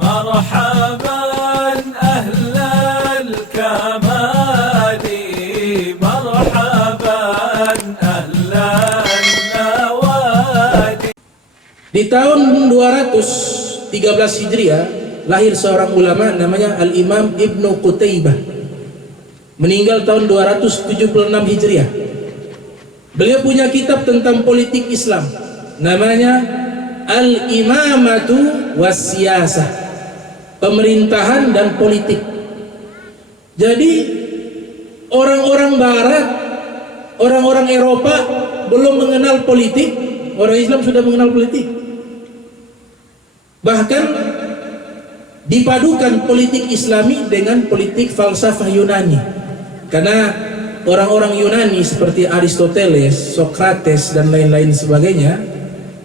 مرحبا أهل الكمال مرحبا أهل النوادي. Di tahun 213 Hijriah lahir seorang ulama namanya Al-Imam Ibnu Qutaybah, meninggal tahun 276 Hijriah. Beliau punya kitab tentang politik Islam namanya Al-Imamatu Was-Siyasah, pemerintahan dan politik. Jadi orang-orang barat, orang-orang Eropa belum mengenal politik, orang Islam sudah mengenal politik. Bahkan dipadukan politik Islami dengan politik falsafah Yunani, karena orang-orang Yunani seperti Aristoteles, Socrates dan lain-lain sebagainya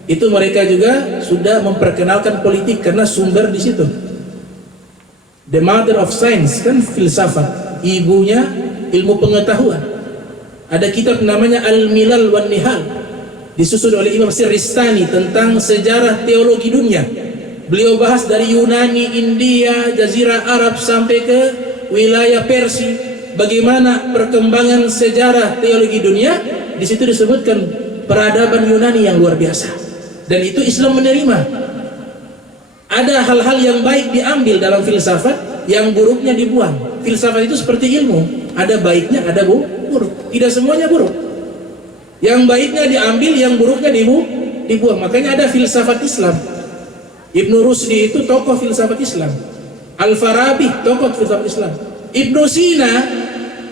itu mereka juga sudah memperkenalkan politik karena sumber di situ. The mother of science kan filsafat, ibunya ilmu pengetahuan. Ada kitab namanya Al-Milal wan Nihal disusun oleh Imam Siristani tentang sejarah teologi dunia. Beliau bahas dari Yunani, India, Jazirah Arab sampai ke wilayah Persia, bagaimana perkembangan sejarah teologi dunia. Di situ disebutkan peradaban Yunani yang luar biasa, dan itu Islam menerima. Ada hal-hal yang baik diambil dalam filsafat, yang buruknya dibuang. Filsafat itu seperti ilmu, ada baiknya, ada buruk. Tidak semuanya buruk. Yang baiknya diambil, yang buruknya dibuang. Makanya ada filsafat Islam. Ibnu Rusdi itu tokoh filsafat Islam. Al-Farabi tokoh filsafat Islam. Ibnu Sina,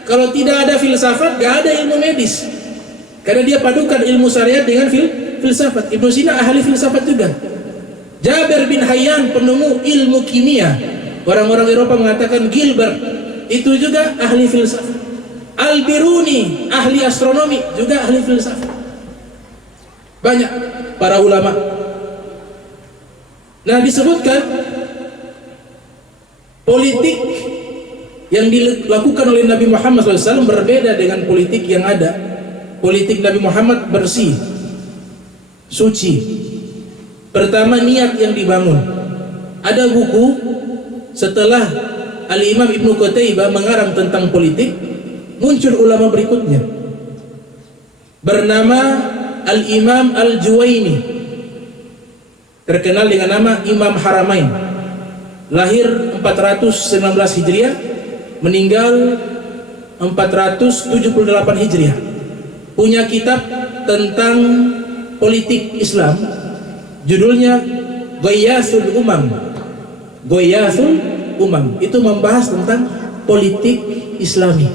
kalau tidak ada filsafat, gak ada ilmu medis, karena dia padukan ilmu syariat dengan filsafat. Ibnu Sina ahli filsafat juga. Jabir bin Hayyan penemu ilmu kimia. Orang-orang Eropa mengatakan Gilbert itu juga ahli filsafat. Al-Biruni ahli astronomi, juga ahli filsafat. Banyak para ulama. Nah, disebutkan politik yang dilakukan oleh Nabi Muhammad SAW berbeda dengan politik yang ada. Politik Nabi Muhammad bersih, suci. Pertama, niat yang dibangun. Ada buku setelah Al-Imam Ibnu Qutaybah mengarang tentang politik, muncul ulama berikutnya bernama Al-Imam Al-Juwaini, terkenal dengan nama Imam Haramain. Lahir 419 Hijriah, meninggal 478 Hijriah. Punya kitab tentang politik Islam, judulnya Ghayathul Umam. Ghayathul Umam itu membahas tentang politik Islami.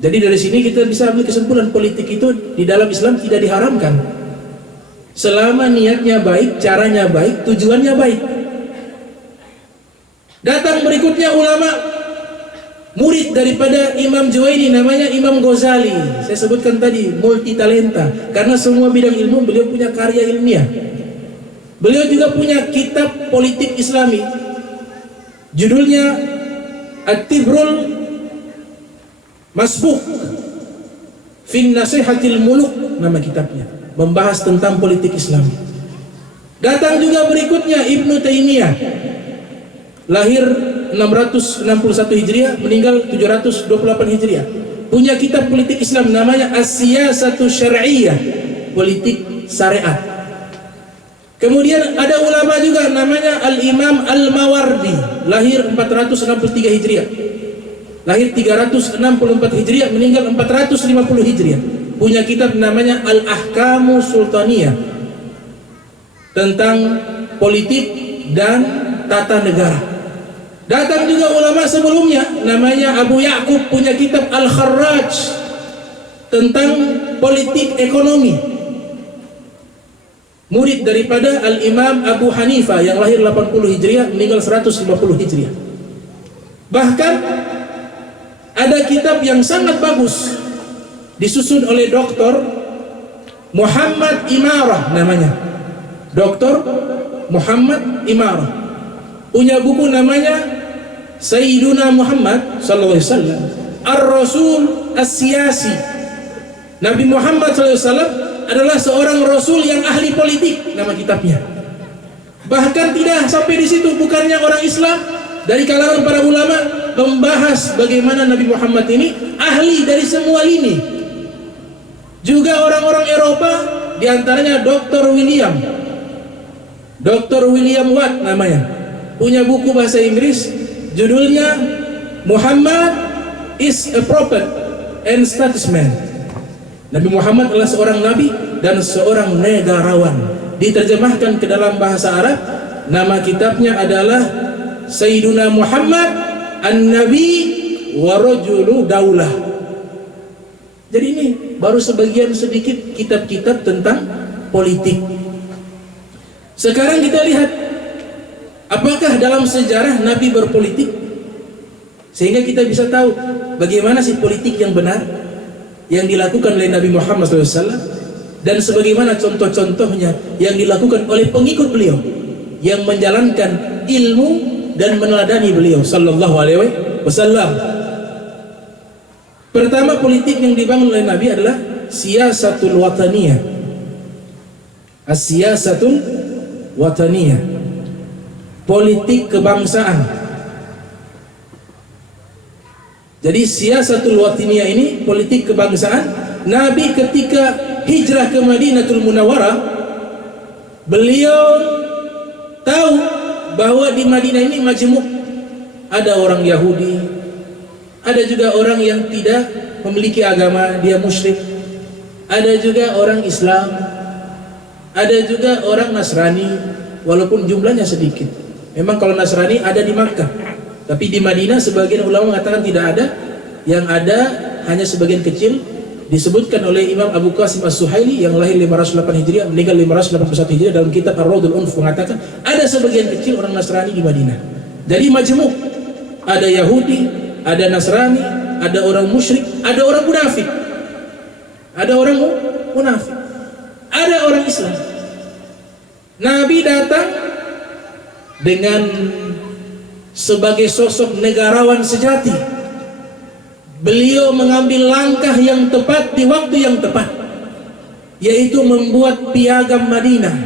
Jadi dari sini kita bisa ambil kesimpulan, politik itu di dalam Islam tidak diharamkan selama niatnya baik, caranya baik, tujuannya baik. Datang berikutnya ulama murid daripada Imam Juwaini, namanya Imam Ghazali. Saya sebutkan tadi multi talenta, karena semua bidang ilmu beliau punya karya ilmiah. Beliau juga punya kitab politik Islami, judulnya At-Tibrul Masbuk fin Nasihatil Muluk, nama kitabnya, membahas tentang politik Islam. Datang juga berikutnya Ibnu Taimiyah, lahir 661 Hijriah, meninggal 728 Hijriah. Punya kitab politik Islam namanya As-Siyasatu Syar'iyyah, politik syariat. Kemudian ada ulama juga namanya Al-Imam Al-Mawardi, lahir 463 Hijriah, lahir 364 Hijriah, meninggal 450 Hijriah. Punya kitab namanya Al-Ahkamu Sultaniyah, tentang politik dan tata negara. Datang juga ulama sebelumnya namanya Abu Ya'qub, punya kitab Al-Kharraj tentang politik ekonomi. Murid daripada Al-Imam Abu Hanifah yang lahir 80 Hijriah, meninggal 150 Hijriah. Bahkan ada kitab yang sangat bagus disusun oleh Dr. Muhammad Imarah, namanya Dr. Muhammad Imarah. Punya buku namanya Sayyiduna Muhammad sallallahu alaihi wasallam Ar-Rasul As-Siyasi. Nabi Muhammad sallallahu alaihi wasallam adalah seorang rasul yang ahli politik, nama kitabnya. Bahkan tidak sampai di situ, bukannya orang Islam dari kalangan para ulama membahas bagaimana Nabi Muhammad ini ahli dari semua lini. Juga orang-orang Eropa, diantaranya Dr. William Watt namanya, punya buku bahasa Inggris, judulnya Muhammad is a Prophet and Statesman. Nabi Muhammad adalah seorang nabi dan seorang negarawan. Diterjemahkan ke dalam bahasa Arab, nama kitabnya adalah Sayyiduna Muhammad An-Nabi wa Rajulu Daulah. Jadi ini baru sebagian sedikit kitab-kitab tentang politik. Sekarang kita lihat, apakah dalam sejarah Nabi berpolitik? Sehingga kita bisa tahu bagaimana sih politik yang benar yang dilakukan oleh Nabi Muhammad SAW, dan sebagaimana contoh-contohnya yang dilakukan oleh pengikut beliau yang menjalankan ilmu dan meneladani beliau sallallahu alaihi wasallam. Pertama, politik yang dibangun oleh Nabi adalah siyasatul wataniyah. As-siyasatul wataniyah, politik kebangsaan. Jadi siyasatul wataniyah ini politik kebangsaan. Nabi ketika hijrah ke Madinatul Munawwarah, beliau tahu bahwa di Madinah ini majmuk, ada orang Yahudi, ada juga orang yang tidak memiliki agama, dia musyrik, ada juga orang Islam, ada juga orang Nasrani, walaupun jumlahnya sedikit. Memang kalau Nasrani ada di Makkah, tapi di Madinah sebagian ulama mengatakan tidak ada, yang ada hanya sebagian kecil. Disebutkan oleh Imam Abu Qasim As-Suhaili yang lahir 508 Hijriah, meninggal 581 Hijriah, dalam kitab Ar-Raudul Unf mengatakan ada sebagian kecil orang Nasrani di Madinah. Jadi majmuk, ada Yahudi, ada Nasrani, ada orang musyrik, ada orang munafik, ada orang munafik, ada orang Islam. Nabi datang dengan sebagai sosok negarawan sejati. Beliau mengambil langkah yang tepat di waktu yang tepat, yaitu membuat piagam Madinah,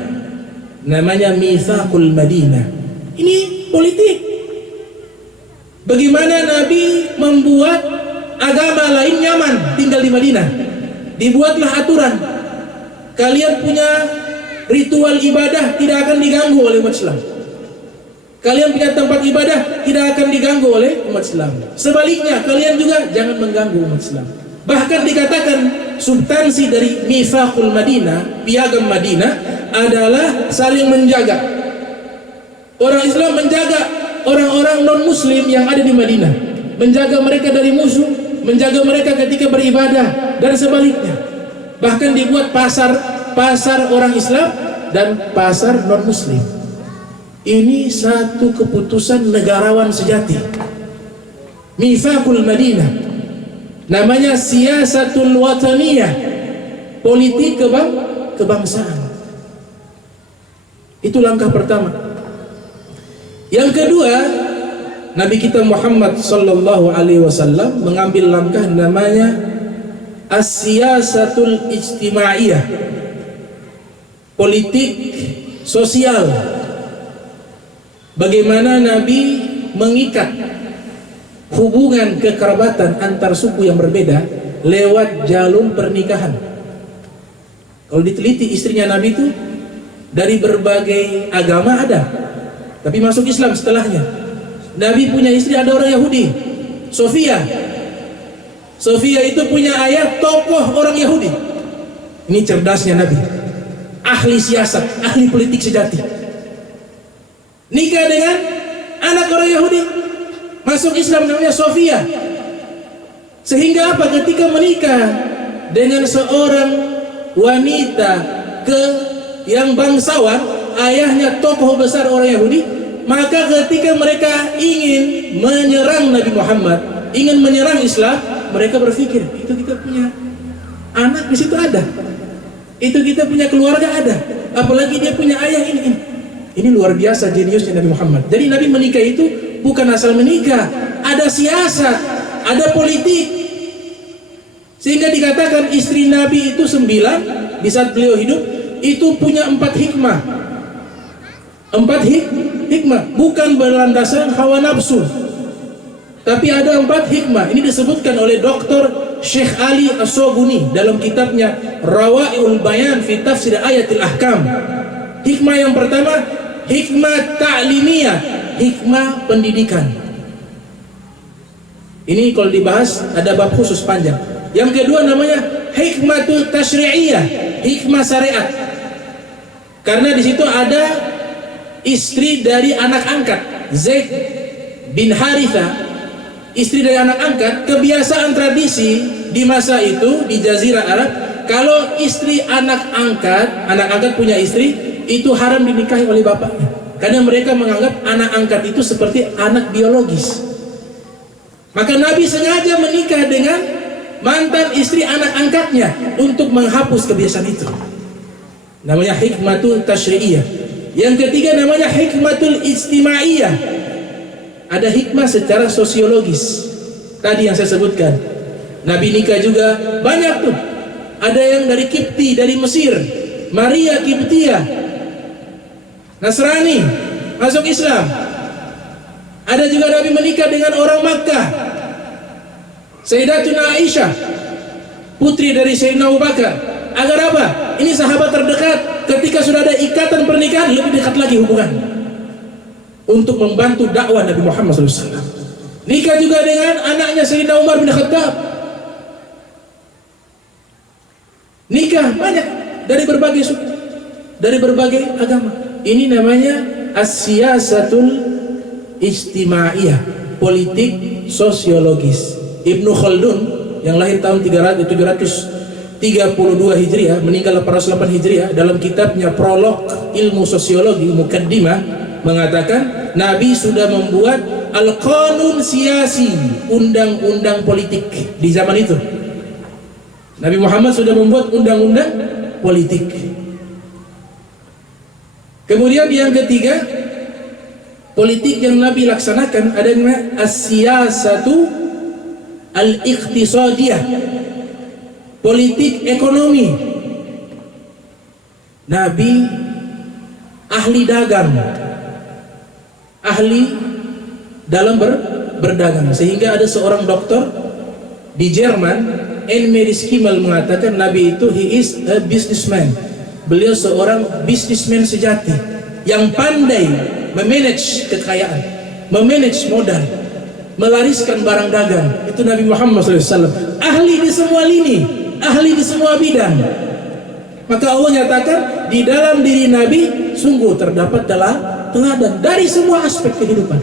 namanya Mitsaqul Madinah. Ini politik. Bagaimana Nabi membuat agama lain nyaman tinggal di Madinah. Dibuatlah aturan, kalian punya ritual ibadah tidak akan diganggu oleh umat Islam. Kalian punya tempat ibadah tidak akan diganggu oleh umat Islam. Sebaliknya, kalian juga jangan mengganggu umat Islam. Bahkan dikatakan substansi dari Mitsaqul Madinah, piagam Madinah, adalah saling menjaga. Orang Islam menjaga orang-orang non-Muslim yang ada di Madinah, menjaga mereka dari musuh, menjaga mereka ketika beribadah, dan sebaliknya. Bahkan dibuat pasar orang Islam dan pasar non-Muslim. Ini satu keputusan negarawan sejati. Mitsaqul Madinah, namanya siyasatul wataniyah, politik kebangsaan. Itu langkah pertama. Yang kedua, Nabi kita Muhammad sallallahu alaihi wasallam mengambil langkah namanya as-siyasatul ijtimaiyah, politik sosial. Bagaimana Nabi mengikat hubungan kekerabatan antar suku yang berbeda lewat jalur pernikahan. Kalau diteliti, istrinya Nabi itu dari berbagai agama ada, tapi masuk Islam setelahnya. Nabi punya istri ada orang Yahudi, Sofia. Sofia itu punya ayah tokoh orang Yahudi. Ini cerdasnya Nabi, ahli siasat, ahli politik sejati. Nikah dengan anak orang Yahudi, masuk Islam, namanya Sofia. Sehingga apa? Ketika menikah dengan seorang wanita yang bangsawan, ayahnya tokoh besar orang Yahudi, maka ketika mereka ingin menyerang Nabi Muhammad, ingin menyerang Islam, mereka berpikir, itu kita punya anak di situ ada, itu kita punya keluarga ada, apalagi dia punya ayah ini. Ini luar biasa jeniusnya Nabi Muhammad. Jadi Nabi menikah itu bukan asal menikah, ada siasat, ada politik. Sehingga dikatakan istri Nabi itu 9 di saat beliau hidup, itu punya 4 hikmah. 4 hikmah, bukan berlandasan hawa nafsu, tapi ada 4 hikmah. Ini disebutkan oleh Dr. Syekh Ali As-Sobuni dalam kitabnya Rawai'ul Bayan fi Tafsir Ayatil Ahkam. Hikmah yang pertama, hikmah ta'limiyah, hikmah pendidikan. Ini kalau dibahas ada bab khusus panjang. Yang kedua namanya hikmatul tasyri'iyah, hikmah syariat. Karena di situ ada istri dari anak angkat Zaid bin Haritha, istri dari anak angkat. Kebiasaan tradisi di masa itu di Jazirah Arab, kalau istri anak angkat punya istri, itu haram dinikahi oleh bapaknya, karena mereka menganggap anak angkat itu seperti anak biologis. Maka Nabi sengaja menikah dengan mantan istri anak angkatnya untuk menghapus kebiasaan itu. Namanya hikmatul tasyri'iyah. Yang ketiga namanya hikmatul ijtimaiyah. Ada hikmah secara sosiologis. Tadi yang saya sebutkan. Nabi nikah juga banyak tuh. Ada yang dari Kipti, dari Mesir. Maria Kiptiah, Nasrani, masuk Islam. Ada juga Nabi menikah dengan orang Makkah, Sayyidatuna Aisyah, putri dari Sayyidina Abu Bakar. Agar apa? Ini sahabat terdekat. Ketika sudah ada ikatan pernikahan, lebih dekat lagi hubungan untuk membantu dakwah Nabi Muhammad SAW. Nikah juga dengan anaknya Sayyidina Umar bin Khattab. Nikah banyak dari berbagai suku, dari berbagai agama. Ini namanya as-siyasatul ijtimaiyah, politik sosiologis. Ibnu Khaldun yang lahir tahun 732 Hijriah, meninggal 808 Hijriah, dalam kitabnya Prolog Ilmu Sosiologi Mukaddimah mengatakan Nabi sudah membuat al-qanun siyasi, undang-undang politik di zaman itu. Nabi Muhammad sudah membuat undang-undang politik. Kemudian yang ketiga, politik yang Nabi laksanakan adanya as-siyasatu al-iqtisadiyah, politik ekonomi. Nabi ahli dagang, ahli dalam berdagang, sehingga ada seorang dokter di Jerman, Enmeris Kimmel, mengatakan Nabi itu he is a businessman. Beliau seorang bisnismen sejati yang pandai memanage kekayaan, memanage modal, melariskan barang dagang. Itu Nabi Muhammad SAW, ahli di semua lini, ahli di semua bidang. Maka Allah nyatakan di dalam diri Nabi sungguh terdapat teladan dari semua aspek kehidupan.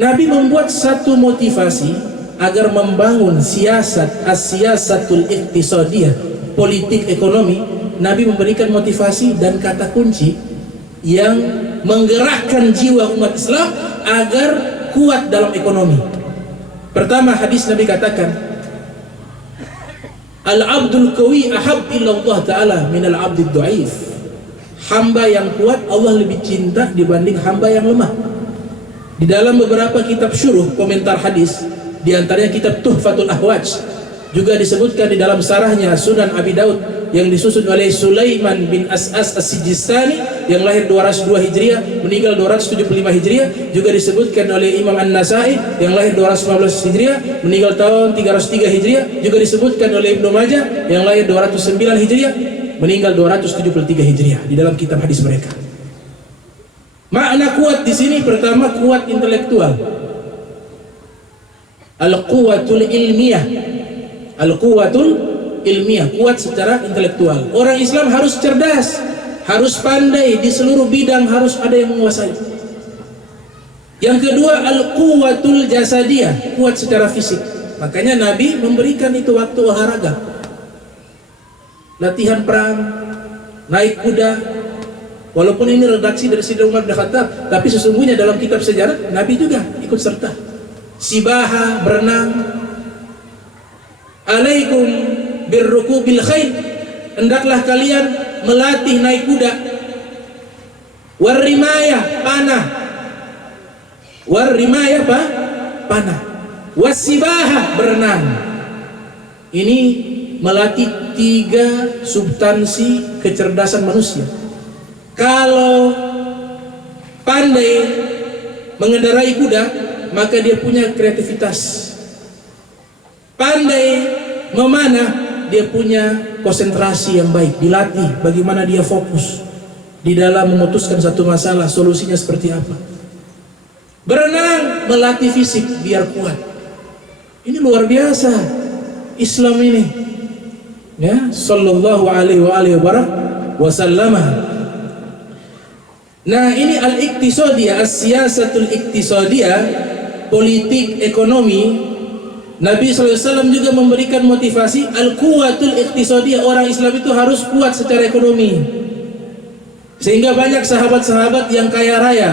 Nabi membuat satu motivasi agar membangun siasat as-siyasatul iqtisadiyah, politik ekonomi. Nabi memberikan motivasi dan kata kunci yang menggerakkan jiwa umat Islam agar kuat dalam ekonomi. Pertama, hadis Nabi katakan, al-abdul qawi ahab illallah ta'ala minal abdid du'aif. Hamba yang kuat Allah lebih cinta dibanding hamba yang lemah. Di dalam beberapa kitab syuruh komentar hadis, di antaranya kitab Tuhfatul Ahwaj, juga disebutkan di dalam sarahnya Sunan Abi Daud yang disusun oleh Sulaiman bin As'as As-Sijistani yang lahir 202 Hijriah, meninggal 275 Hijriah. Juga disebutkan oleh Imam An-Nasai yang lahir 215 Hijriah, meninggal tahun 303 Hijriah. Juga disebutkan oleh Ibnu Majah yang lahir 209 Hijriah, meninggal 273 Hijriah di dalam kitab hadis mereka. Makna kuat di sini pertama kuat intelektual, al-quwatul ilmiah, al-quwatul ilmiah, kuat secara intelektual. Orang Islam harus cerdas, harus pandai di seluruh bidang, harus ada yang menguasai. Yang kedua, al-quwatul jasadiyah, kuat secara fisik. Makanya Nabi memberikan itu waktu olahraga, latihan perang, naik kuda. Walaupun ini redaksi dari Sayyidina Umar bin Khattab, tapi sesungguhnya dalam kitab sejarah Nabi juga ikut serta. Sibaha, berenang. Alaikum birrukubil khail, hendaklah kalian melatih naik kuda. Warrimayah, panah. Warrimayah apa? Panah. Wasibaha, berenang. Ini melatih 3 substansi kecerdasan manusia. Kalau pandai mengendarai kuda, maka dia punya kreativitas. Pandai memanah, dia punya konsentrasi yang baik, dilatih bagaimana dia fokus di dalam memutuskan satu masalah, solusinya seperti apa. Berenang, melatih fisik biar kuat. Ini luar biasa Islam ini, ya, sallallahu alaihi wasallam. Nah, ini al-iqtisadiyah, as-siyasatul iqtisadiyah, politik ekonomi. Nabi SAW juga memberikan motivasi al-quwatul iqtisadiyah, orang Islam itu harus kuat secara ekonomi. Sehingga banyak sahabat-sahabat yang kaya raya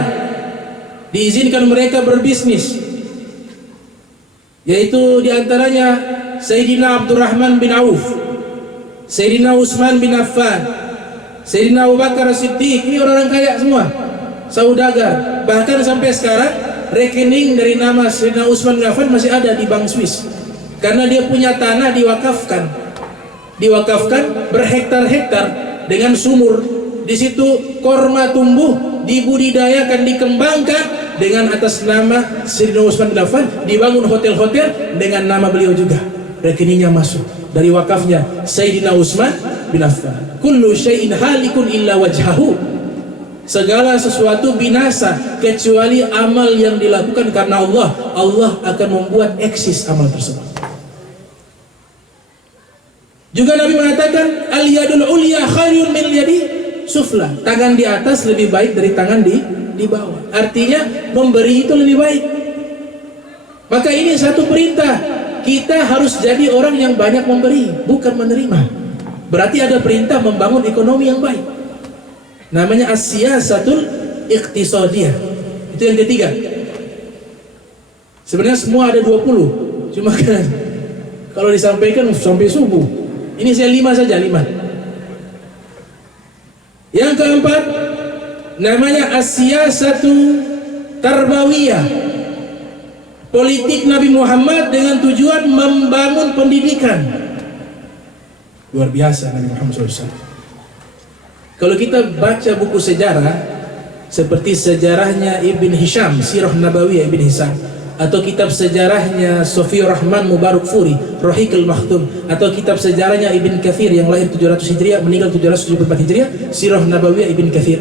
diizinkan mereka berbisnis, yaitu diantaranya Sayyidina Abdurrahman bin Auf, Sayyidina Utsman bin Affan, Sayyidina Abu Bakar As-Siddiq. Ini orang-orang kaya semua, saudagar. Bahkan sampai sekarang rekening dari nama Sayyidina Utsman bin Affan masih ada di Bank Swiss, karena dia punya tanah diwakafkan berhektar-hektar dengan sumur. Di situ korma tumbuh, dibudidayakan, dikembangkan dengan atas nama Sayyidina Utsman bin Affan. Dibangun hotel-hotel dengan nama beliau juga, rekeningnya masuk dari wakafnya Sayyidina Utsman bin Affan. Kullu syai'in halikun illa wajhahu. Segala sesuatu binasa kecuali amal yang dilakukan karena Allah. Allah akan membuat eksis amal tersebut. Juga Nabi mengatakan al-yadul ulya khairun min yadi sufla. Tangan di atas lebih baik dari tangan di bawah. Artinya memberi itu lebih baik. Maka ini satu perintah, kita harus jadi orang yang banyak memberi, bukan menerima. Berarti ada perintah membangun ekonomi yang baik. Namanya as-siyasatul iqtisadiyah. Itu yang ketiga. Sebenarnya semua ada 20, cuma kan kalau disampaikan sampai subuh. Ini saya 5 saja, 5. Yang keempat namanya as-siyasatu tarbawiyah. Politik Nabi Muhammad dengan tujuan membangun pendidikan. Luar biasa Nabi Muhammad SAW. Kalau kita baca buku sejarah seperti sejarahnya Ibn Hisham, Sirah Nabawiyah Ibn Hisham, atau kitab sejarahnya Sofiur Rahman Mubarak Furi, Rohikul Makhtum, atau kitab sejarahnya Ibn Kathir yang lahir 700 Hijriah meninggal 774 Hijriah, Sirah Nabawiyah Ibn Kathir.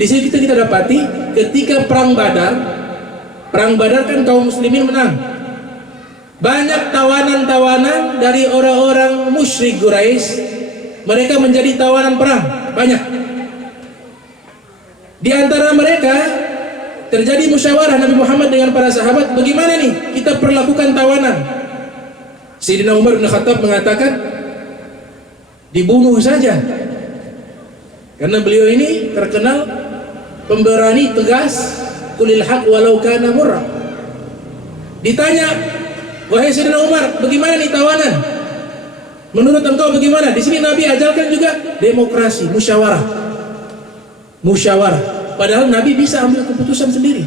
Di sini kita dapati ketika perang Badar kan kaum muslimin menang. Banyak tawanan-tawanan dari orang-orang musyrik Quraisy, mereka menjadi tawanan perang, banyak. Di antara mereka terjadi musyawarah Nabi Muhammad dengan para sahabat, bagaimana nih kita perlakukan tawanan. Sayyidina Umar bin Khattab mengatakan dibunuh saja, karena beliau ini terkenal pemberani tegas, qulil haq walau kana murra. Ditanya, wahai Sayyidina Umar, bagaimana nih tawanan? Menurut engkau bagaimana? Di sini Nabi ajarkan juga demokrasi, musyawarah. Padahal Nabi bisa ambil keputusan sendiri,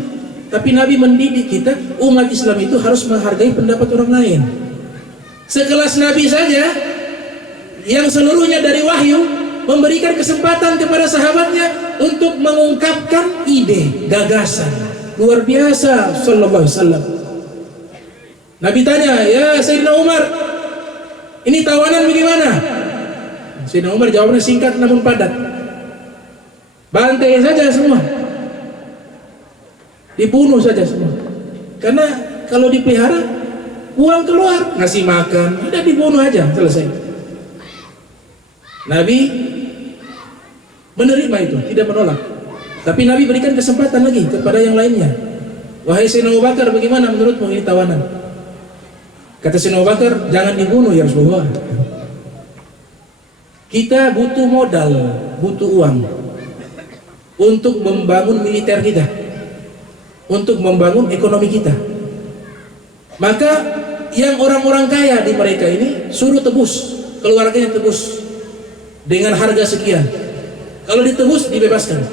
tapi Nabi mendidik kita, umat Islam itu harus menghargai pendapat orang lain. Sekelas Nabi saja yang seluruhnya dari wahyu memberikan kesempatan kepada sahabatnya untuk mengungkapkan ide, gagasan. Luar biasa sallallahu alaihi wasallam. Nabi tanya, ya Sayyidina Umar, ini tawanan bagaimana? Sayyidina Umar jawabnya singkat namun padat. Bantai saja semua, dibunuh saja semua. Karena kalau dipelihara, uang keluar, ngasih makan, udah dibunuh aja, selesai. Nabi menerima itu, tidak menolak. Tapi Nabi berikan kesempatan lagi kepada yang lainnya. Wahai Sayyidina Abu Bakar, bagaimana menurutmu ini tawanan? Kata Sayyidina Abu Bakar, jangan dibunuh ya Rasulullah. Kita butuh modal, butuh uang untuk membangun militer kita, untuk membangun ekonomi kita. Maka yang orang-orang kaya di mereka ini suruh tebus, keluarganya tebus dengan harga sekian. Kalau ditebus dibebaskan.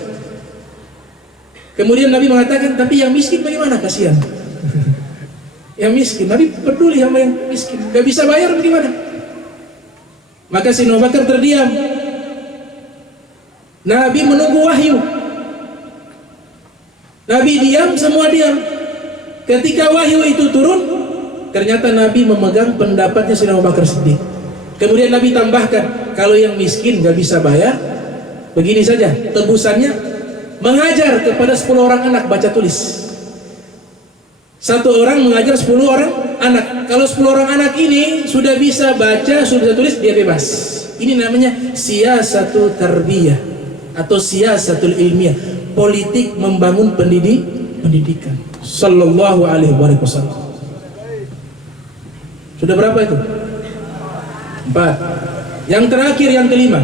Kemudian Nabi mengatakan, tapi yang miskin bagaimana? Kasihan. Yang miskin, Nabi peduli sama yang miskin, gak bisa bayar bagaimana? Maka Sayyidina Abu Bakar terdiam. Nabi menunggu wahyu. Nabi diam, semua diam. Ketika wahyu itu turun, ternyata Nabi memegang pendapatnya Sayyidina Abu Bakar Siddiq. Kemudian Nabi tambahkan, kalau yang miskin gak bisa bayar, begini saja tebusannya, mengajar kepada 10 orang anak baca tulis. Satu orang mengajar 10 orang anak. Kalau 10 orang anak ini sudah bisa baca, sudah bisa tulis, dia bebas. Ini namanya siyasatul tarbiyah atau siyasatul ilmiah, politik membangun pendidikan. Sallallahu alaihi wasallam. Sudah berapa itu? 4. Yang terakhir, yang kelima.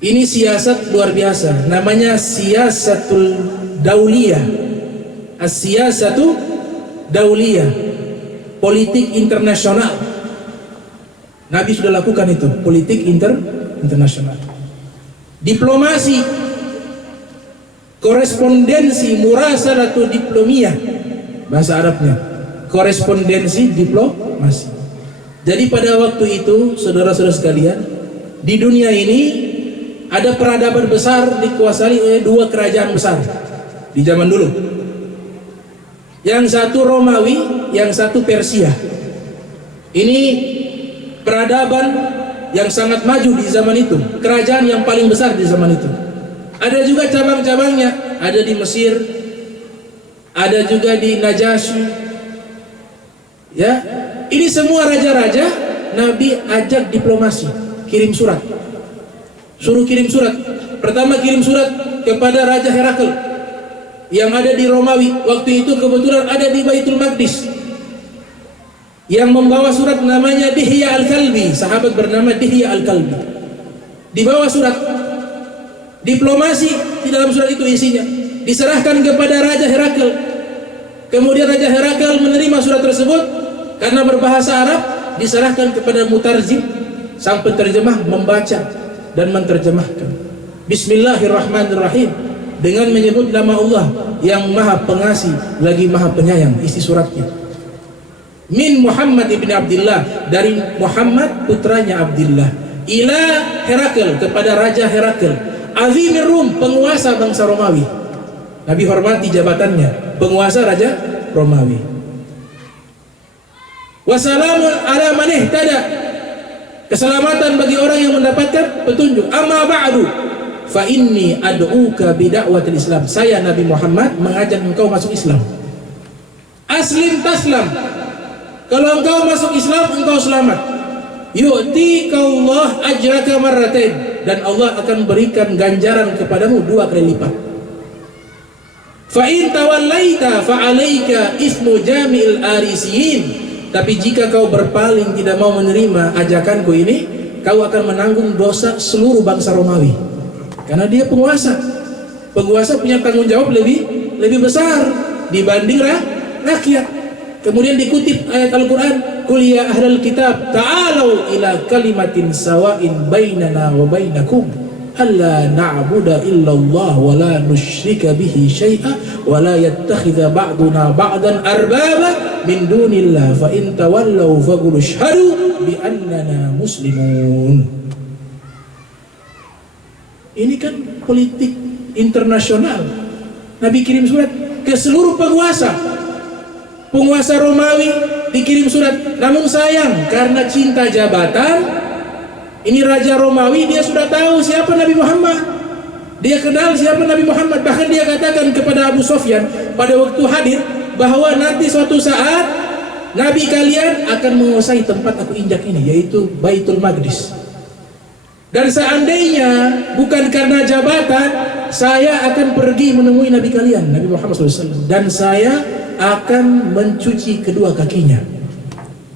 Ini siasat luar biasa, namanya siyasatul dauliyah. As-siyasatu dauliyah, politik internasional. Nabi sudah lakukan itu, politik internasional. Diplomasi, korespondensi, murasalatu diplomiyah, bahasa Arabnya, korespondensi diplomasi. Jadi pada waktu itu, saudara-saudara sekalian, di dunia ini ada peradaban besar dikuasai oleh 2 kerajaan besar di zaman dulu. Yang satu Romawi, yang satu Persia. Ini peradaban yang sangat maju di zaman itu, kerajaan yang paling besar di zaman itu. Ada juga cabang-cabangnya, ada di Mesir, ada juga di Najasyi. Ya, ini semua raja-raja Nabi ajak diplomasi, kirim surat. Suruh kirim surat. Pertama kirim surat kepada Raja Herakl yang ada di Romawi. Waktu itu kebetulan ada di Baitul Maqdis. Yang membawa surat namanya Dihya Al-Kalbi, sahabat bernama Dihya Al-Kalbi. Dibawa surat diplomasi, di dalam surat itu isinya diserahkan kepada Raja Herakl. Kemudian Raja Herakl menerima surat tersebut, karena berbahasa Arab diserahkan kepada mutarjim, sang penterjemah membaca dan menerjemahkan. Bismillahirrahmanirrahim, dengan menyebut nama Allah yang Maha Pengasih lagi Maha Penyayang. Isi suratnya, min Muhammad ibn Abdullah, dari Muhammad putranya Abdullah, ila Herakl, kepada Raja Herakl, azimir Rum, penguasa bangsa Romawi. Nabi hormati jabatannya, penguasa Raja Romawi. Wassalamun ala man ihtada, keselamatan bagi orang yang mendapatkan petunjuk. Amma ba'du, fa inni ad'uka bida'watil Islam, saya Nabi Muhammad mengajak engkau masuk Islam. Aslim taslam, kalau engkau masuk Islam engkau selamat. Yu'tika Allah ajraka marratain, dan Allah akan berikan ganjaran kepadamu 2 kali lipat. Fa in tawallaita fa 'alaika ismu jami'il arisiyin, tapi jika kau berpaling tidak mau menerima ajakanku ini, kau akan menanggung dosa seluruh bangsa Romawi. Karena dia penguasa. Penguasa punya tanggung jawab lebih besar dibanding rakyat. Kemudian dikutip ayat Al-Quran, Qul ya ahlal kitab ta'alau ila kalimatin sawa'in bainana wa bainakum alla na'budu illallah wa la nusyrika bihi syai'a wa la yattakhidha ba'duna ba'dan arbaba min dunillah fa in tawallaw faqul ashhadu bi annana muslimun. Ini kan politik internasional. Nabi kirim surat ke seluruh penguasa. Penguasa Romawi dikirim surat. Namun sayang, karena cinta jabatan, ini Raja Romawi, dia sudah tahu siapa Nabi Muhammad. Dia kenal siapa Nabi Muhammad. Bahkan dia katakan kepada Abu Sufyan pada waktu hadir, bahwa nanti suatu saat Nabi kalian akan menguasai tempat aku injak ini, yaitu Baitul Maqdis. Dan seandainya bukan karena jabatan, saya akan pergi menemui Nabi kalian, Nabi Muhammad SAW, dan saya akan mencuci kedua kakinya,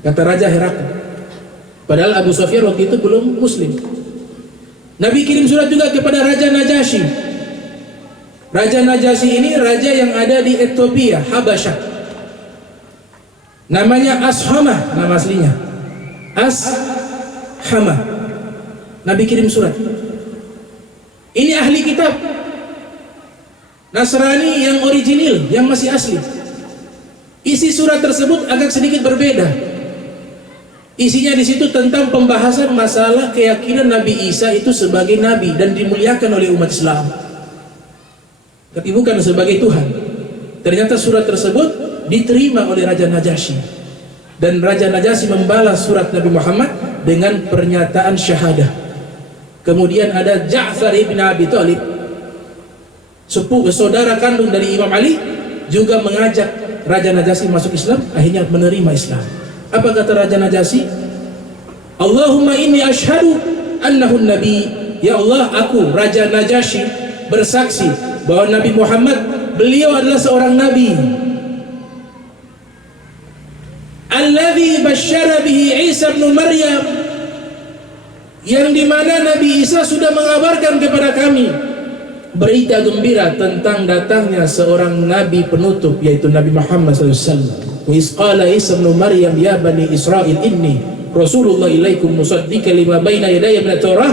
kata Raja Herakl. Padahal Abu Sufyan waktu itu belum muslim. Nabi kirim surat juga kepada Raja Najasyi. Raja Najasyi ini raja yang ada di Ethiopia, Habasyah. Namanya Ashamah, nama aslinya Ashamah. Nabi kirim surat. Ini ahli kitab Nasrani yang original, yang masih asli. Isi surat tersebut agak sedikit berbeda. Isinya di situ tentang pembahasan masalah keyakinan Nabi Isa itu sebagai nabi dan dimuliakan oleh umat Islam, tapi bukan sebagai Tuhan. Ternyata surat tersebut diterima oleh Raja Najasyi, dan Raja Najasyi membalas surat Nabi Muhammad dengan pernyataan syahadah. Kemudian ada Ja'far ibn Abi Thalib, sepupu saudara kandung dari Imam Ali, juga mengajak Raja Najasyi masuk Islam, akhirnya menerima Islam. Apa kata Raja Najasyi? Allahumma inni ashhadu annahu nabi. Ya Allah, aku Raja Najasyi bersaksi bahwa Nabi Muhammad, beliau adalah seorang nabi. Alladzi basyara bihi Isa bin Maryam, yang dimana Nabi Isa sudah mengabarkan kepada kami berita gembira tentang datangnya seorang nabi penutup, yaitu Nabi Muhammad SAW. Wa iz qala Isa ibn Maryam ya bani Israil inni rasulullah ilaikum musaddiqan lima baina yadayya min at-taurah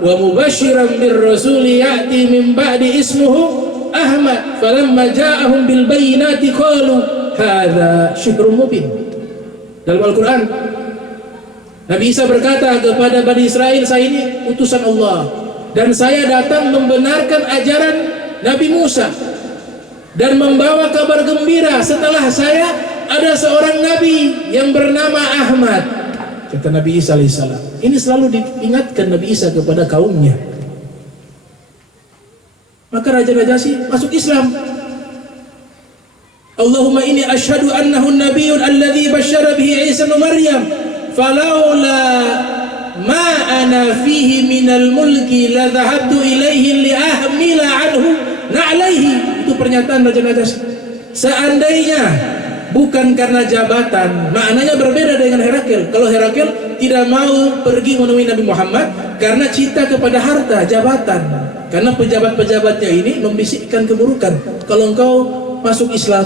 wa mubasysyiran bir rasuli ya'ti min ba'di ismuhu Ahmad falamma ja'ahum bil bayyinati qalu hadza syihrun mubin. Dalam Al-Qur'an Nabi Isa berkata kepada Bani Israel, saya ini utusan Allah dan saya datang membenarkan ajaran Nabi Musa dan membawa kabar gembira setelah saya ada seorang nabi yang bernama Ahmad, kata Nabi Isa alaihissalam. Ini selalu diingatkan Nabi Isa kepada kaumnya. Maka Raja Najasyi masuk Islam. Allahumma inni asyhadu annahu nabiyyun alladzi basyara bihi Isa bin Maryam falaula ma ana fihi minal mulki la dhahabtu ilaihi li ahmila anhu na'laihi. Itu pernyataan Raja Najasyi. Seandainya bukan karena jabatan, maknanya berbeda dengan Herakil. Kalau Herakil tidak mau pergi menemui Nabi Muhammad karena cinta kepada harta, jabatan. Karena pejabat-pejabatnya ini membisikkan keburukan. Kalau engkau masuk Islam,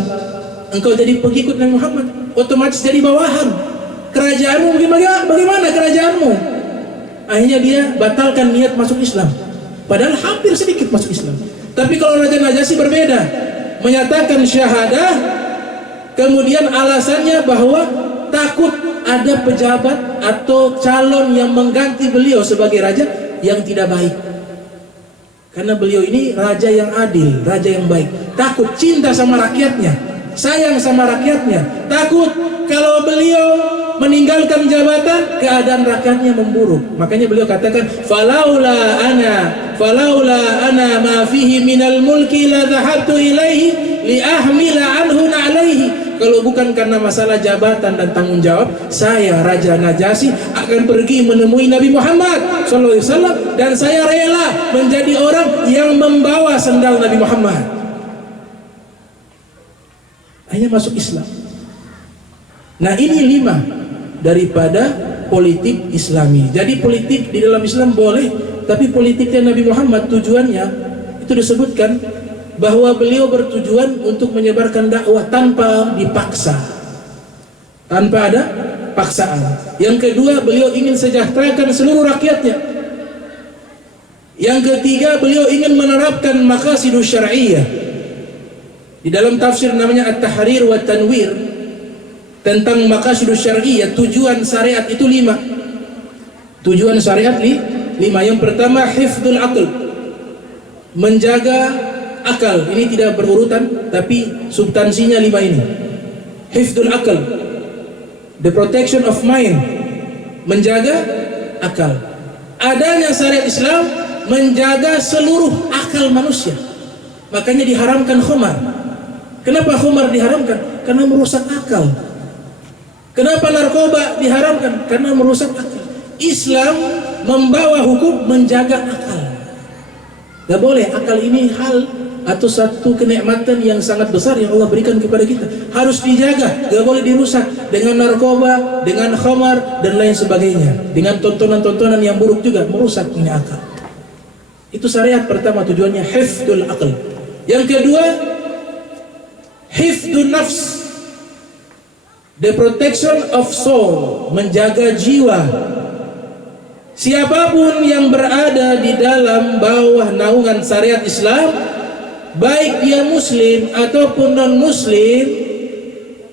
engkau jadi pengikut Nabi Muhammad, otomatis jadi bawahan. Kerajaanmu bagaimana kerajaanmu? Akhirnya dia batalkan niat masuk Islam. Padahal hampir sedikit masuk Islam. Tapi kalau Raja Najasyi berbeda, menyatakan syahadah. Kemudian alasannya bahwa takut ada pejabat atau calon yang mengganti beliau sebagai raja yang tidak baik. Karena beliau ini raja yang adil, raja yang baik. Takut, cinta sama rakyatnya, sayang sama rakyatnya. Takut kalau beliau meninggalkan jabatan, keadaan rakyatnya memburuk. Makanya beliau katakan, falaula ana ma fihi minal mulki la dhahabtu ilaihi li ahmila anhu na'laihi. Kalau bukan karena masalah jabatan dan tanggung jawab, saya Raja Najasyi akan pergi menemui Nabi Muhammad SAW dan saya rela menjadi orang yang membawa sendal Nabi Muhammad. Hanya masuk Islam. Nah, ini 5 daripada politik Islami. Jadi politik di dalam Islam boleh, tapi politiknya Nabi Muhammad tujuannya itu disebutkan bahwa beliau bertujuan untuk menyebarkan dakwah tanpa dipaksa, tanpa ada paksaan. Yang kedua, beliau ingin sejahterakan seluruh rakyatnya. Yang ketiga, beliau ingin menerapkan maqasidus syar'iyyah. Di dalam tafsir namanya At-Tahrir wa Tanwir tentang maqasidus syar'iyyah, tujuan syariat itu 5. Tujuan syariat 5. Yang pertama, hifdzul aql, menjaga akal. Ini tidak berurutan, tapi substansinya 5 ini. Hifdzul aql, the protection of mind, menjaga akal. Adanya syariat Islam menjaga seluruh akal manusia. Makanya diharamkan khamar. Kenapa khamar diharamkan? Karena merusak akal. Kenapa narkoba diharamkan? Karena merusak akal. Islam membawa hukum menjaga akal. Gak boleh, akal ini hal atau satu kenikmatan yang sangat besar yang Allah berikan kepada kita, harus dijaga, gak boleh dirusak dengan narkoba, dengan khamar dan lain sebagainya, dengan tontonan-tontonan yang buruk juga merusak ini akal. Itu syariat pertama, tujuannya hifdzul aql. Yang kedua, hifdzun nafs, the protection of soul, menjaga jiwa. Siapapun yang berada di dalam bawah naungan syariat Islam, baik dia muslim ataupun non muslim,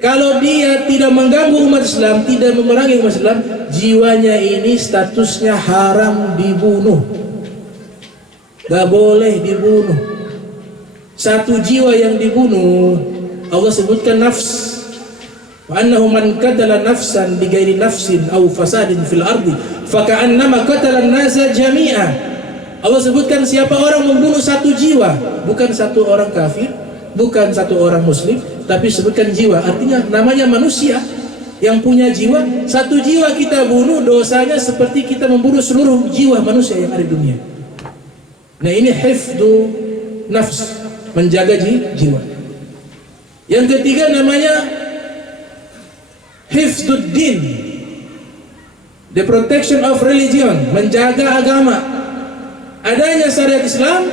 Kalau dia tidak mengganggu umat Islam, tidak memerangi umat Islam, jiwanya ini statusnya haram dibunuh. Gak boleh dibunuh. Satu jiwa yang dibunuh, Allah sebutkan nafs. Wa annahu man qatala nafsan bighairi nafsin aw fasadin fil ardi faka'annama qatala an-nasa jami'a. Allah sebutkan siapa orang membunuh satu jiwa, bukan satu orang kafir, bukan satu orang muslim, tapi sebutkan jiwa. Artinya namanya manusia yang punya jiwa. Satu jiwa kita bunuh, dosanya seperti kita membunuh seluruh jiwa manusia yang ada di dunia. Nah, ini hifdzu nafs, menjaga jiwa. Yang ketiga namanya hifdzuddin, the protection of religion, menjaga agama. Adanya syariat Islam,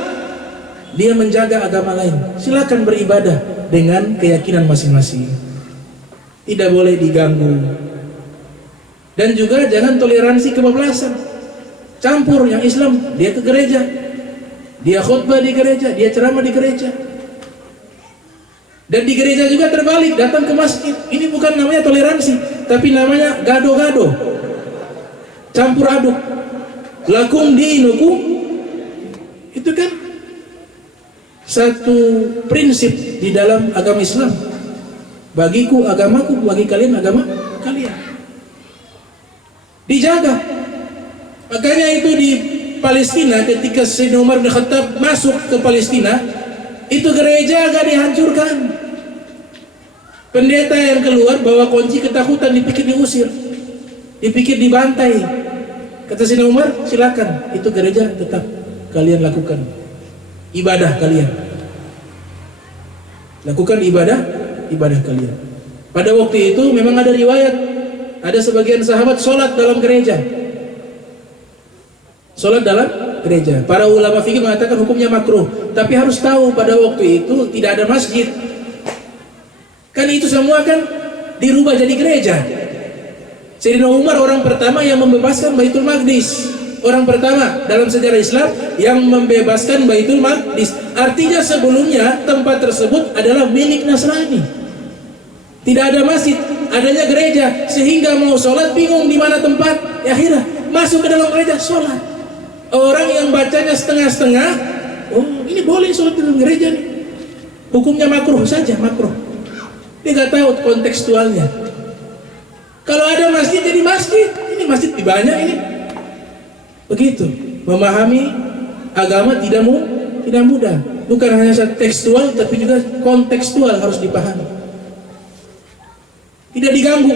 dia menjaga agama lain. Silakan beribadah dengan keyakinan masing-masing, tidak boleh diganggu. Dan juga jangan toleransi kebablasan. Campur yang Islam, dia ke gereja, dia khutbah di gereja, dia ceramah di gereja. Dan di gereja juga terbalik, datang ke masjid. Ini bukan namanya toleransi, tapi namanya gado-gado, campur aduk. Lakum dinukum, itu kan satu prinsip di dalam agama Islam. Bagiku agamaku, bagi kalian agama kalian. Dijaga. Makanya itu di Palestina ketika Sayyidina Umar bin Khattab masuk ke Palestina, itu gereja agak dihancurkan. Pendeta yang keluar bawa kunci, ketakutan, dipikir diusir, dipikir dibantai. Kata Sayyidina Umar, silakan, itu gereja tetap kalian lakukan ibadah kalian. Lakukan ibadah kalian. Pada waktu itu memang ada riwayat, ada sebagian sahabat sholat dalam gereja. Sholat dalam gereja. Para ulama fikih mengatakan hukumnya makruh, tapi harus tahu pada waktu itu tidak ada masjid. Kan itu semua kan dirubah jadi gereja. Sayyidina Umar orang pertama yang membebaskan Baitul Maqdis. Orang pertama dalam sejarah Islam yang membebaskan Baitul Maqdis. Artinya sebelumnya tempat tersebut adalah milik Nasrani. Tidak ada masjid, adanya gereja, sehingga mau sholat bingung di mana tempat. Ya, akhirnya masuk ke dalam gereja sholat. Orang yang bacanya setengah-setengah, oh ini boleh sholat di dalam gereja nih. Hukumnya makruh saja, makruh. Dia nggak tahu kontekstualnya. Kalau ada masjid jadi masjid, ini masjid di banyak ini. Begitu, memahami agama tidak mudah. Bukan hanya tekstual, tapi juga kontekstual harus dipahami. Tidak diganggu.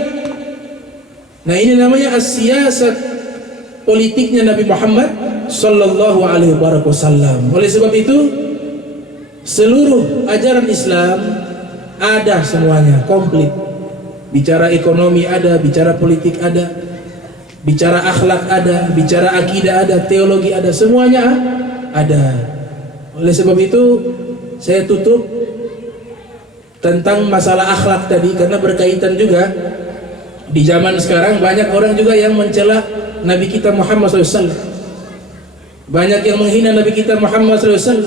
Nah, ini namanya as-siyasat politiknya Nabi Muhammad sallallahu alaihi wasallam. Oleh sebab itu, seluruh ajaran Islam ada semuanya, komplit. Bicara ekonomi ada, bicara politik ada, bicara akhlak ada, bicara akidah ada, teologi ada, semuanya ada. Oleh sebab itu saya tutup tentang masalah akhlak tadi, karena berkaitan juga di zaman sekarang banyak orang juga yang mencela Nabi kita Muhammad SAW. Banyak yang menghina Nabi kita Muhammad SAW.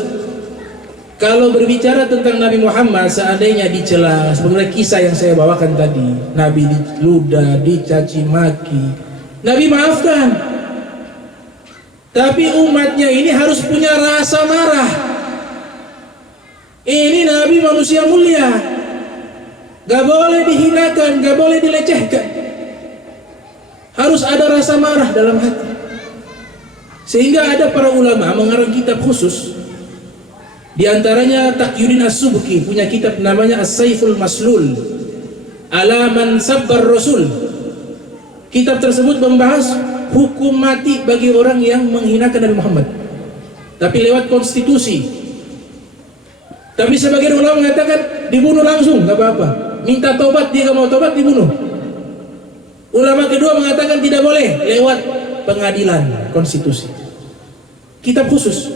Kalau berbicara tentang Nabi Muhammad, seandainya dicela, sebenarnya kisah yang saya bawakan tadi, Nabi diludah, dicaci maki, Nabi maafkan. Tapi umatnya ini harus punya rasa marah. Ini Nabi manusia mulia, gak boleh dihinakan, gak boleh dilecehkan. Harus ada rasa marah dalam hati. Sehingga ada para ulama mengarang kitab khusus. Di antaranya Taqiyuddin As-Subki punya kitab namanya As-Saiful Maslul ala man sabbar Rasul. Kitab tersebut membahas hukum mati bagi orang yang menghinakan Nabi Muhammad, tapi lewat konstitusi. Tapi sebagian ulama mengatakan dibunuh langsung, nggak apa-apa. Minta tobat, dia nggak mau tobat, dibunuh. Ulama kedua mengatakan tidak boleh, lewat pengadilan konstitusi. Kitab khusus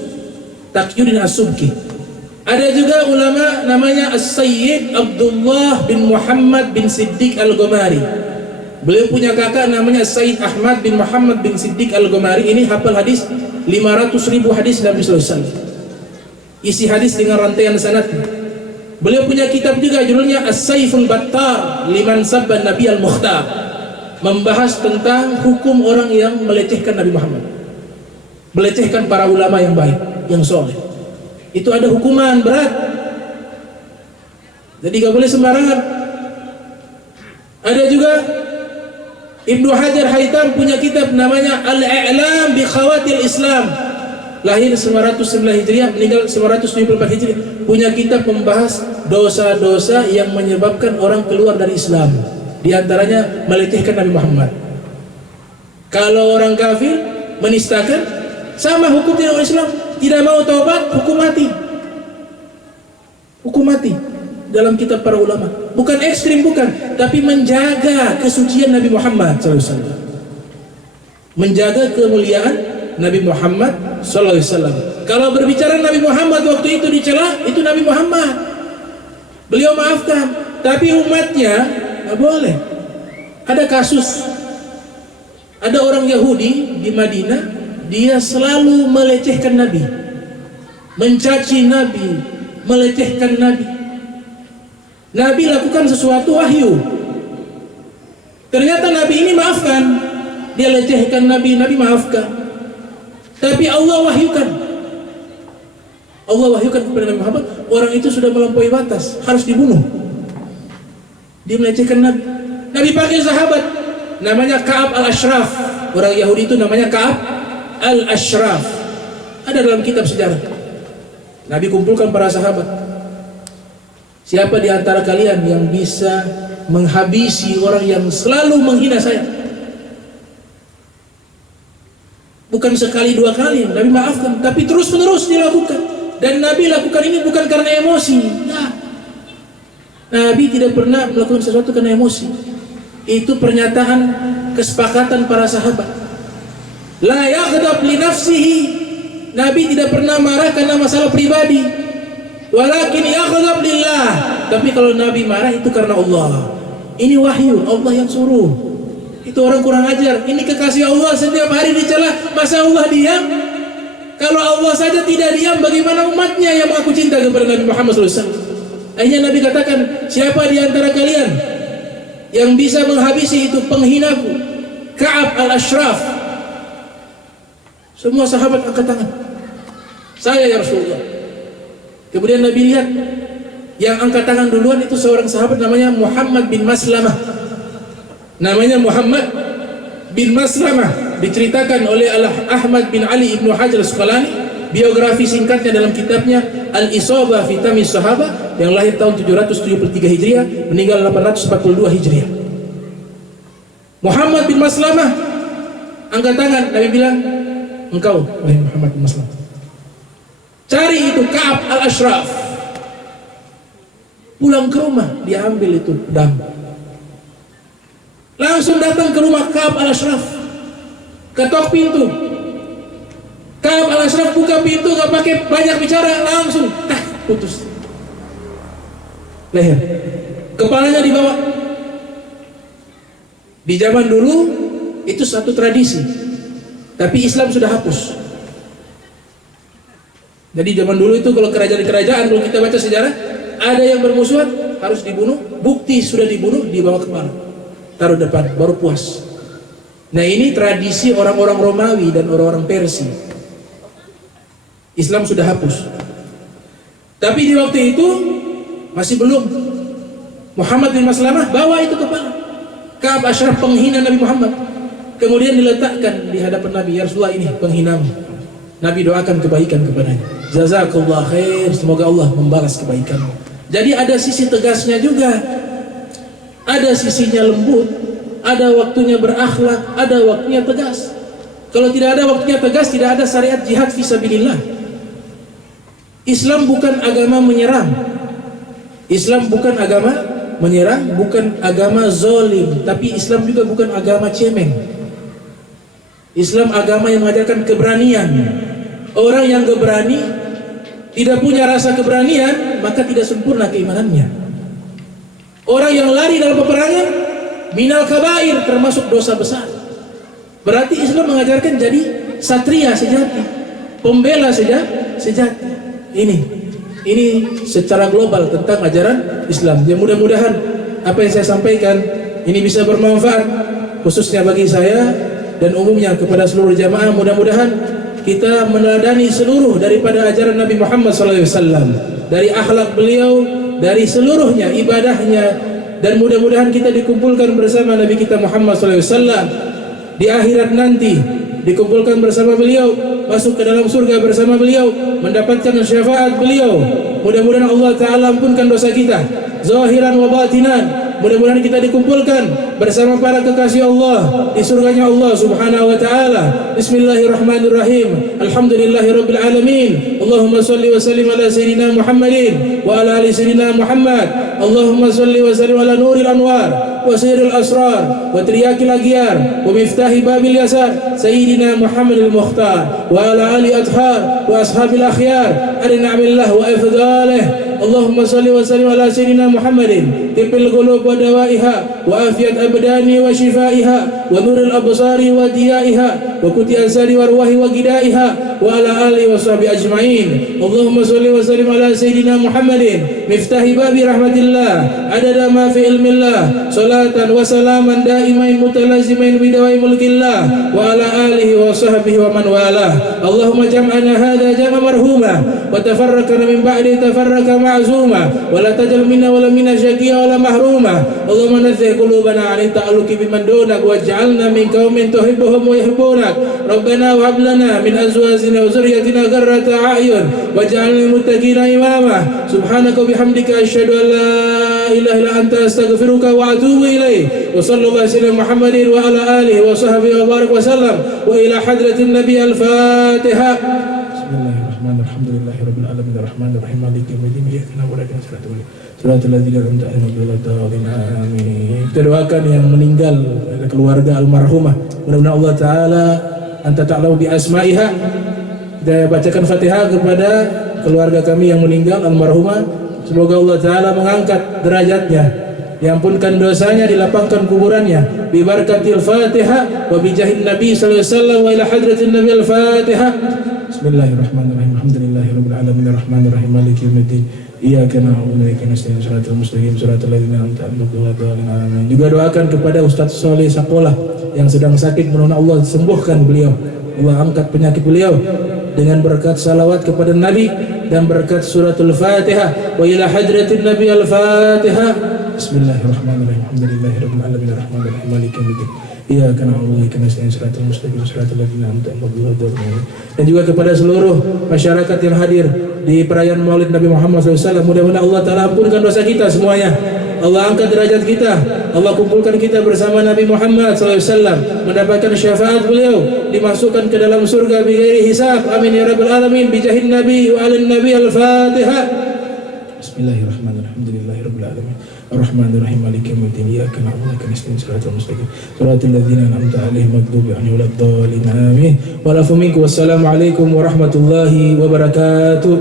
Taqiyuddin As-Subki. Ada juga ulama namanya As-Sayyid Abdullah bin Muhammad bin Siddiq Al-Ghomari. Beliau punya kakak namanya Sayyid Ahmad bin Muhammad bin Siddiq Al-Ghomari. Ini hafal hadis 500.000 hadis Nabi SAW. Isi hadis dengan rantaian sanad. Beliau punya kitab juga judulnya As-Saiful Battar Liman Sabban Nabi Al-Mukhtar, membahas tentang hukum orang yang melecehkan Nabi Muhammad, melecehkan para ulama yang baik, yang soleh. Itu ada hukuman berat, jadi gak boleh sembarangan. Ada juga Ibnu Hajar Haytham punya kitab namanya Al-I'lam bi Khawatil Islam, lahir 909 Hijriah, meninggal 974 Hijriah, punya kitab membahas dosa-dosa yang menyebabkan orang keluar dari Islam. Di antaranya melecehkan Nabi Muhammad. Kalau orang kafir menistakan, sama hukumnya orang Islam, tidak mau taubat, hukum mati. Hukum mati dalam kitab para ulama. Bukan ekstrim, bukan, tapi menjaga kesucian Nabi Muhammad SAW, menjaga kemuliaan Nabi Muhammad SAW. Kalau berbicara Nabi Muhammad waktu itu dicela, itu Nabi Muhammad, beliau maafkan. Tapi umatnya nggak boleh. Ada kasus, ada orang Yahudi di Madinah, dia selalu melecehkan Nabi, mencaci Nabi, melecehkan Nabi. Nabi lakukan sesuatu wahyu, ternyata Nabi ini maafkan. Dia lecehkan Nabi, Nabi maafkan. Tapi Allah wahyukan, Allah wahyukan kepada Nabi Muhammad, orang itu sudah melampaui batas, harus dibunuh. Dia melecehkan Nabi. Nabi panggil sahabat, namanya Ka'ab al-Ashraf. Orang Yahudi itu namanya Ka'ab al-Ashraf, ada dalam kitab sejarah. Nabi kumpulkan para sahabat, siapa di antara kalian yang bisa menghabisi orang yang selalu menghina saya? Bukan sekali dua kali Nabi maafkan, tapi terus menerus dilakukan. Dan Nabi lakukan ini bukan karena emosi. Nah, Nabi tidak pernah melakukan sesuatu karena emosi. Itu pernyataan kesepakatan para sahabat. La yaghdab li nafsihi, Nabi tidak pernah marah karena masalah pribadi. Walakin yaghdab lillah, tapi kalau Nabi marah itu karena Allah. Ini wahyu, Allah yang suruh. Itu orang kurang ajar. Ini kekasih Allah setiap hari dicela, masa Allah diam? Kalau Allah saja tidak diam, bagaimana umatnya yang mengaku cinta kepada Nabi Muhammad SAW? Akhirnya Nabi katakan, siapa di antara kalian yang bisa menghabisi itu penghinaku, Ka'ab al-Ashraf? Semua sahabat angkat tangan, saya ya Rasulullah. Kemudian Nabi lihat, yang angkat tangan duluan itu seorang sahabat namanya Muhammad bin Maslamah. Namanya Muhammad bin Maslamah, diceritakan oleh Ahmad bin Ali Ibnu Hajar Asqalani, biografi singkatnya dalam kitabnya Al-Isabah fi Tamyiz Sahabah, yang lahir tahun 773 Hijriah, meninggal 842 Hijriah. Muhammad bin Maslamah angkat tangan, Nabi bilang, engkau wahai Muhammad bin Maslamah, cari itu Ka'ab al-Ashraf. Pulang ke rumah, diambil itu pedang, langsung datang ke rumah Ka'ab al-Ashraf, ketok pintu. Ka'ab al-Ashraf buka pintu, gak pakai banyak bicara, langsung putus leher, kepalanya dibawa. Di zaman dulu itu satu tradisi, tapi Islam sudah hapus. Jadi zaman dulu itu kalau kerajaan-kerajaan, kalau kita baca sejarah, ada yang bermusuhan harus dibunuh, bukti sudah dibunuh, dibawa kemana, taruh depan, baru puas. Nah, ini tradisi orang-orang Romawi dan orang-orang Persia. Islam sudah hapus. Tapi di waktu itu masih belum. Muhammad bin Maslamah bawa itu kepala Ka'ab Ashraf, penghina Nabi Muhammad, kemudian diletakkan di hadapan Nabi. Ya Rasulullah, ini penghinamu. Nabi doakan kebaikan kepadanya. Jazakallah khair, semoga Allah membalas kebaikanmu. Jadi ada sisi tegasnya juga, ada sisinya lembut, ada waktunya berakhlak, ada waktunya tegas. Kalau tidak ada waktunya tegas, tidak ada syariat jihad fisabilillah. Islam bukan agama menyerang. Islam bukan agama menyerang, bukan agama zolim, tapi Islam juga bukan agama cemeng. Islam agama yang mengajarkan keberanian. Orang yang gak berani, tidak punya rasa keberanian, maka tidak sempurna keimanannya. Orang yang lari dalam peperangan, minal kabair, termasuk dosa besar. Berarti Islam mengajarkan jadi satria sejati, pembela sejati. Ini Ini secara global tentang ajaran Islam. Ya mudah-mudahan apa yang saya sampaikan ini bisa bermanfaat khususnya bagi saya dan umumnya kepada seluruh jamaah. Mudah-mudahan kita meneladani seluruh daripada ajaran Nabi Muhammad SAW, dari akhlak beliau, dari seluruhnya ibadahnya, dan mudah-mudahan kita dikumpulkan bersama Nabi kita Muhammad SAW di akhirat nanti, dikumpulkan bersama beliau, masuk ke dalam surga bersama beliau, mendapatkan syafaat beliau. Mudah-mudahan Allah Ta'ala ampunkan dosa kita zahiran wa batinan. Mudah-mudahan kita dikumpulkan bersama para kekasih Allah di surganya Allah Subhanahu wa Ta'ala. Bismillahirrahmanirrahim. Alhamdulillahirabbil alamin. Allahumma shalli wa sallim ala sayyidina Muhammadin wa ala ali sayyidina Muhammad. Allahumma shalli wa sallim ala nuril anwar wa sayyidil asrar wa triyakil aghyar wa miftahi babil yasar sayyidina Muhammadil Mukhtar wa ala ali athhar wa ashabil akhyar arina amillah wa afdalih. Allahumma salli wa sallim ala sayyidina Muhammadin tibil qulub wa dawaiha wa afiyat abdani wa shifaiha wa nuril absari wa diyaiha wa kuti ansari wa ruwahi wa gidaiha wa ala alihi wa sahbihi ajma'in. Allahumma salli wa sallim ala sayyidina Muhammadin miftahi babi rahmatillah adada ma fi ilmillah salatan wa salaman daimain mutalazimain bidawai mulkillah wa ala alihi wa sahbihi wa man walah. Allahumma jam'ana hadha jam'a marhuma wa tafarraqana min ba'di tafarraqa ma'zuma wa la tajal minna wa la minna syaqiya wa la mahruma. Allahumma nazzih qulubana 'an ta'alluqi biman dunak waj'alna min qaumin tuhibbuhum wa yuhibbunak. Rabbana wa hab lana min azwajina wa dhurriyyatina qurrata a'yun waj'alna lil muttaqina imama. Subhanaka wa bihamdika asyhadu an la ilaha illa anta astaghfiruka wa atubu ilaik. Wa sallallahu alaihi Muhammadin wa ala alihi wa sahbihi wa barik wa sallam wa ila hadratin nabi al-Fatihah. Bismillahirrahmanirrahim. Alhamdulillahirabbil alamin arrahmanirrahim maliki yaumiddin iyyaka na'budu wa iyyaka nasta'in. Shiratal ladzina an'amta 'alaihim ghairil maghdubi 'alaihim. Amin. Kita doakan yang meninggal keluarga almarhumah. Mudah-mudahan Allah Ta'ala anta ta'lamu bi asma'iha. Kita bacakan Fatihah kepada keluarga kami yang meninggal almarhumah. Semoga Allah Ta'ala mengangkat derajatnya, diampunkan dosanya, dilapangkan kuburannya. Bi barakatil Fatihah wa bi jahin Nabi sallallahu alaihi wasallam wa ila hadratin Nabi al-Fatihah. Bismillahirrahmanirrahim. Alhamdulillahirabbil alamin arrahmanirrahim maliki yaumiddin. Iyyaka na'budu wa iyyaka nasta'in. Shiratal mustaqim shiratal ladzina an'amta 'alaihim. Juga doakan kepada Ustaz Soleh Sakolah yang sedang sakit, mudah-mudahan Allah sembuhkan beliau. Allah angkat penyakit beliau dengan berkat salawat kepada Nabi dan berkat suratul Fatihah wa ila hadratin Nabi al-Fatihah. Bismillahirrahmanirrahim. Alhamdulillahirabbil alamin arrahmanirrahim maliki yaumiddin. Iyyaka na'budu wa iyyaka nasta'in. Shiratal mustaqim shiratal ladzina an'amta 'alaihim. Dan juga kepada seluruh masyarakat yang hadir di perayaan Maulid Nabi Muhammad SAW, mudah-mudahan Allah Ta'ala ampunkan dosa kita semuanya. Allah angkat derajat kita, Allah kumpulkan kita bersama Nabi Muhammad SAW, mendapatkan syafaat beliau, dimasukkan ke dalam surga bighairi hisab. Amin ya rabbal alamin. Bijahin Nabi wa alin Nabi al-Fatihah. Bismillahirrahmanirrahim. Alhamdulillahirabbil alamin arrahmanirrahim maliki yaumiddin. Iyyaka na'budu wa iyyaka nasta'in. Shiratal mustaqim shiratal ladzina an'amta 'alaihim maghdubi 'alaihim waladdallin. Amin. Wa lafu minkum. Wassalamu alaikum warahmatullahi wabarakatuh.